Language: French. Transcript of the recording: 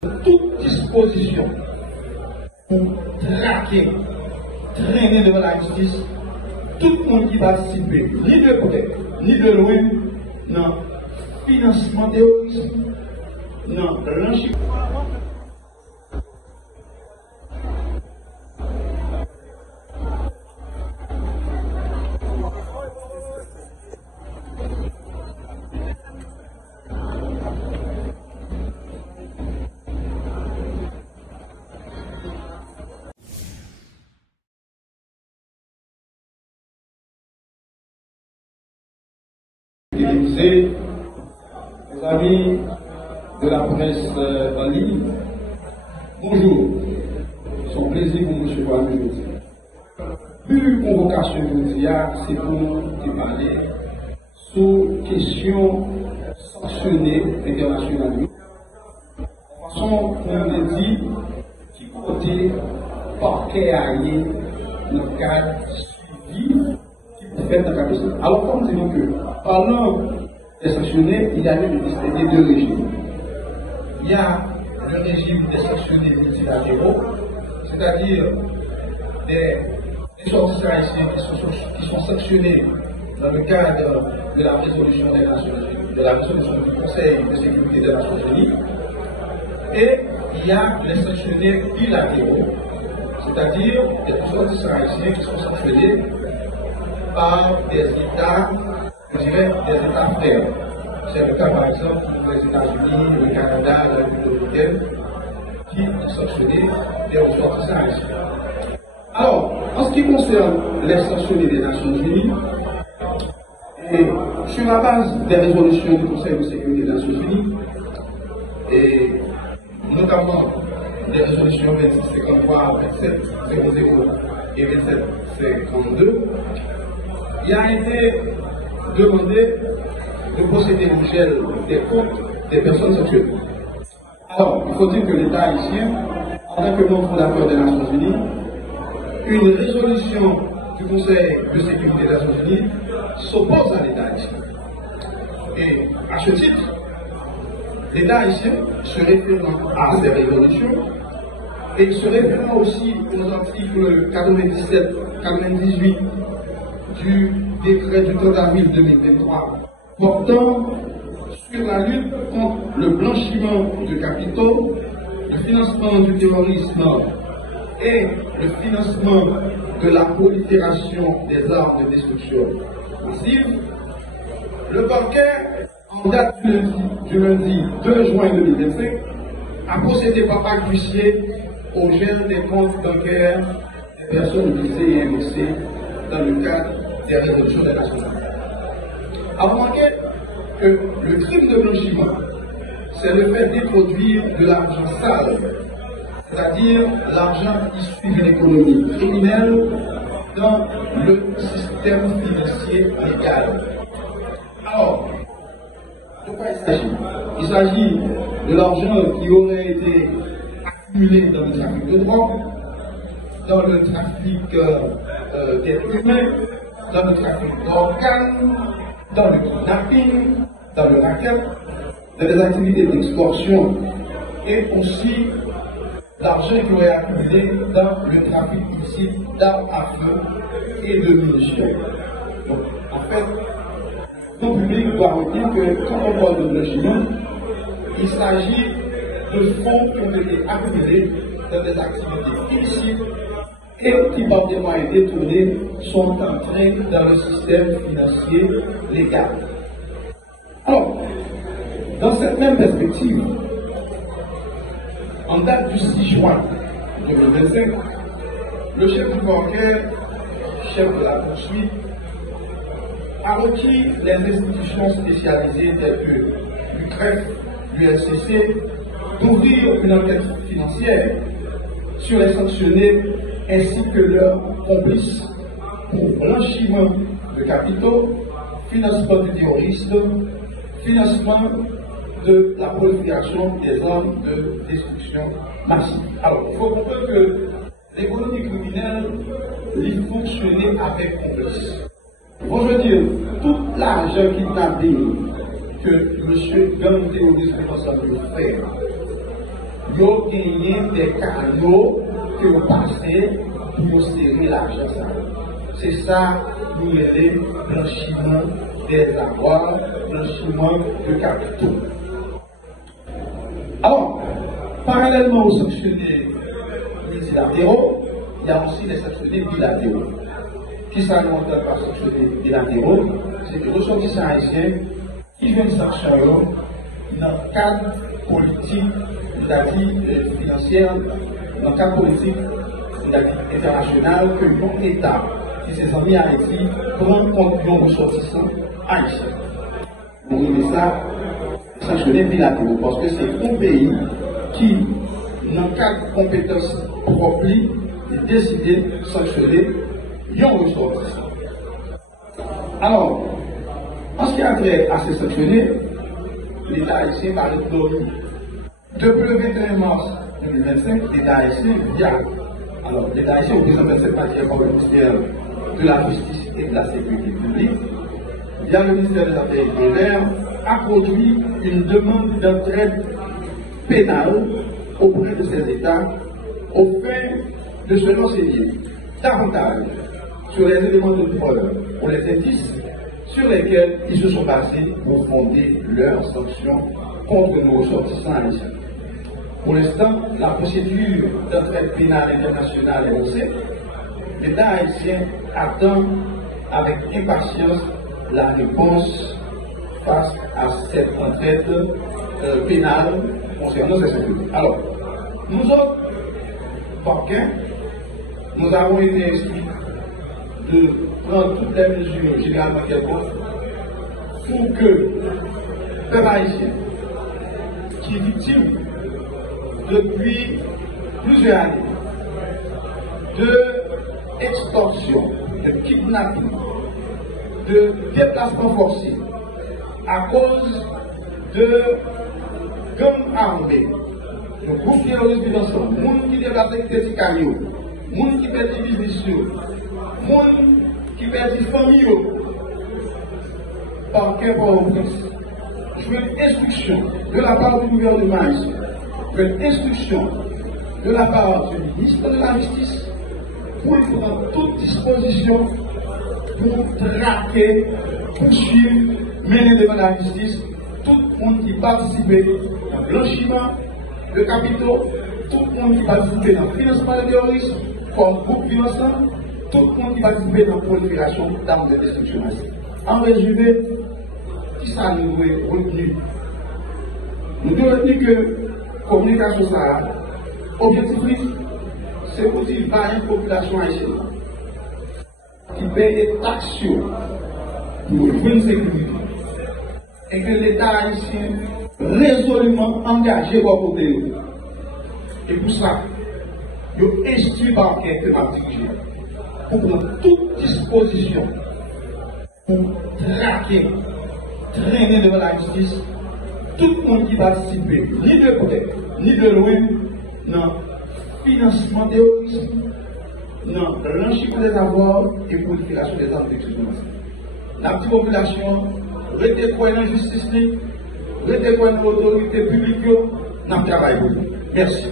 toute disposition pour traquer, traîner devant la justice, tout le monde qui participe, ni de près, ni de loin, dans le financement terrorisme, dans l'enrichissement. Les amis de la presse en ligne, bonjour. C'est un plaisir pour M. Kwame aujourd'hui. Plus convocation aujourd'hui, c'est pour nous parler sur question sanctionnée internationalement. De façon, on a dit, qui côté parquet allié dans le cadre suivi qui peut faire dans la capacité. Alors, comme nous disons que parlant des sanctionnés, il y a deux régimes. Il y a le régime des sanctionnés multilatéraux, c'est-à-dire des sorties haïtiens qui sont sanctionnés dans le cadre de la résolution des Nations Unies, de la résolution du Conseil de sécurité des Nations Unies. Et il y a les sanctionnés bilatéraux, c'est-à-dire des sorties haïtiens qui sont sanctionnés par des États, je dirais, des États frères. C'est le cas, par exemple, pour les États-Unis, le Canada, la République dominicaine, qui ont sanctionné les ressortissants haïtiens. Alors, en ce qui concerne les sanctionnés des Nations Unies, et sur la base des résolutions du Conseil de sécurité des Nations Unies, et notamment les résolutions 2653, 2700 et 2752, il a été demandé de procéder au gel des comptes des personnes sanctionnées. Alors, il faut dire que l'État haïtien, en tant que membre fondateur des Nations Unies, une résolution du Conseil de sécurité des Nations Unies s'oppose à l'État haïtien. Et à ce titre, l'État haïtien se référant à ces résolutions et se référant aussi aux articles 97-98 du décret du 30 avril 2023 portant sur la lutte contre le blanchiment de capitaux, le financement du terrorisme et le financement de la prolifération des armes de destruction massive, le parquet, en date du lundi 2 juin 2025, a procédé par acte d'huissier au gel des comptes bancaires des personnes visées et indexées dans le cadre des résolutions des Nations Unies. A remarqué que le crime de blanchiment, c'est le fait d'introduire de l'argent sale, c'est-à-dire l'argent issu d'une économie criminelle dans le système financier légal. Alors, de quoi il s'agit? Il s'agit de l'argent qui aurait été accumulé dans le trafic de drogue, dans le trafic d'êtres humains, dans le trafic d'organes, dans le kidnapping, dans le racket, dans les activités d'extorsion et aussi l'argent qui aurait accumulé dans le trafic illicite d'armes à feu et de munitions. Donc, en fait, le public doit dire que quand on parle de blanchiment, il s'agit de fonds qui ont été accumulés dans des activités illicites et qui, par des moyens détournés, sont entrés dans le système financier légal. Alors, dans cette même perspective, en date du 6 juin 2025, le chef du parquet, chef de la poursuite, a requis les institutions spécialisées telles que l'UCREF, l'USCC, d'ouvrir une enquête financière sur les sanctionnés ainsi que leurs complices pour blanchiment de capitaux, financement du terrorisme, financement de la prolifération des armes de destruction massive. Alors, il faut comprendre que l'économie criminelle fonctionnait avec complices. Bon, je veux dire, tout l'argent kidnapping que M. Gang terroriste ensemble fait, ils ont gagné des canaux que vous passez pour serrer l'argent. C'est ça, nous les blanchiment des avoirs, blanchiment de capitaux. Alors, parallèlement aux sanctionnés multilatéraux, il y a aussi les sanctionnés bilatéraux. Qui s'alimentent par sanctionnés bilatéraux, c'est que les ressortissants haïtiens qui viennent s'acharner dans le cadre politique, financière, dans le cadre politique international que mon État, qui s'est mis à Haïti, prend contre nos ressortissants haïtiens. Vous voyez ça, sanctionner bilatéraux, parce que c'est un pays qui, dans le cadre de compétences propres, est décidé de sanctionner les ressortissants. Alors, en ce qui a trait à ces sanctionnés, l'État haïtien va le depuis le 21 mars 2025, l'État haïtien alors l'État haïtien représente cette matière par le ministère de la Justice et de la Sécurité publique, via le ministère des Affaires étrangères, a produit une demande d'entraide pénale auprès de ces États au fin de se renseigner davantage sur les éléments de preuve ou les indices sur lesquels ils se sont basés pour fonder leurs sanctions contre nos ressortissants haïtiens. Pour l'instant, la procédure d'entraide pénale internationale est lancée. L'État haïtien attend avec impatience la réponse face à cette entraide pénale concernant ces sécurités. Alors, nous autres, parquets, nous avons été instruits de prendre toutes les mesures généralement quelconques pour que le peuple haïtien, qui est victime depuis plusieurs années de extorsion, de kidnapping, de déplacement forcé à cause de gangs armés, de groupes terroristes de l'ensemble, de gens qui déplacent avec des camions, de gens qui perdent des business, de gens qui perdent des familles, par quel prince. Je veux une instruction de la part du gouvernement haïtien, je veux une instruction de la part du ministre de la Justice pour prendre toute disposition pour traquer, poursuivre, mener devant la justice tout le monde qui participe au blanchiment de capitaux, tout le monde qui participe dans le financement du terrorisme, comme groupe financement, tout le monde qui participe dans la prolifération d'armes de destruction massive. En résumé, qui ça nous est retenu? Nous devons retenir que la communication ça, objectif, c'est pour dire à une population haïtienne qui paye des taxes pour une sécurité et que l'État haïtien résolument engagé pour côté. Et pour ça, il a instruit par quelques dirigés pour prendre toute disposition pour traquer, traîner devant la justice tout le monde qui participe, ni de près, ni de loin, dans le financement terrorisme, dans l'enrichissement des avoirs et prolifération des armes d'exclusion. La petite population, restez quoi dans la justice, restez quoi dans l'autorité publique, dans le travail. Merci.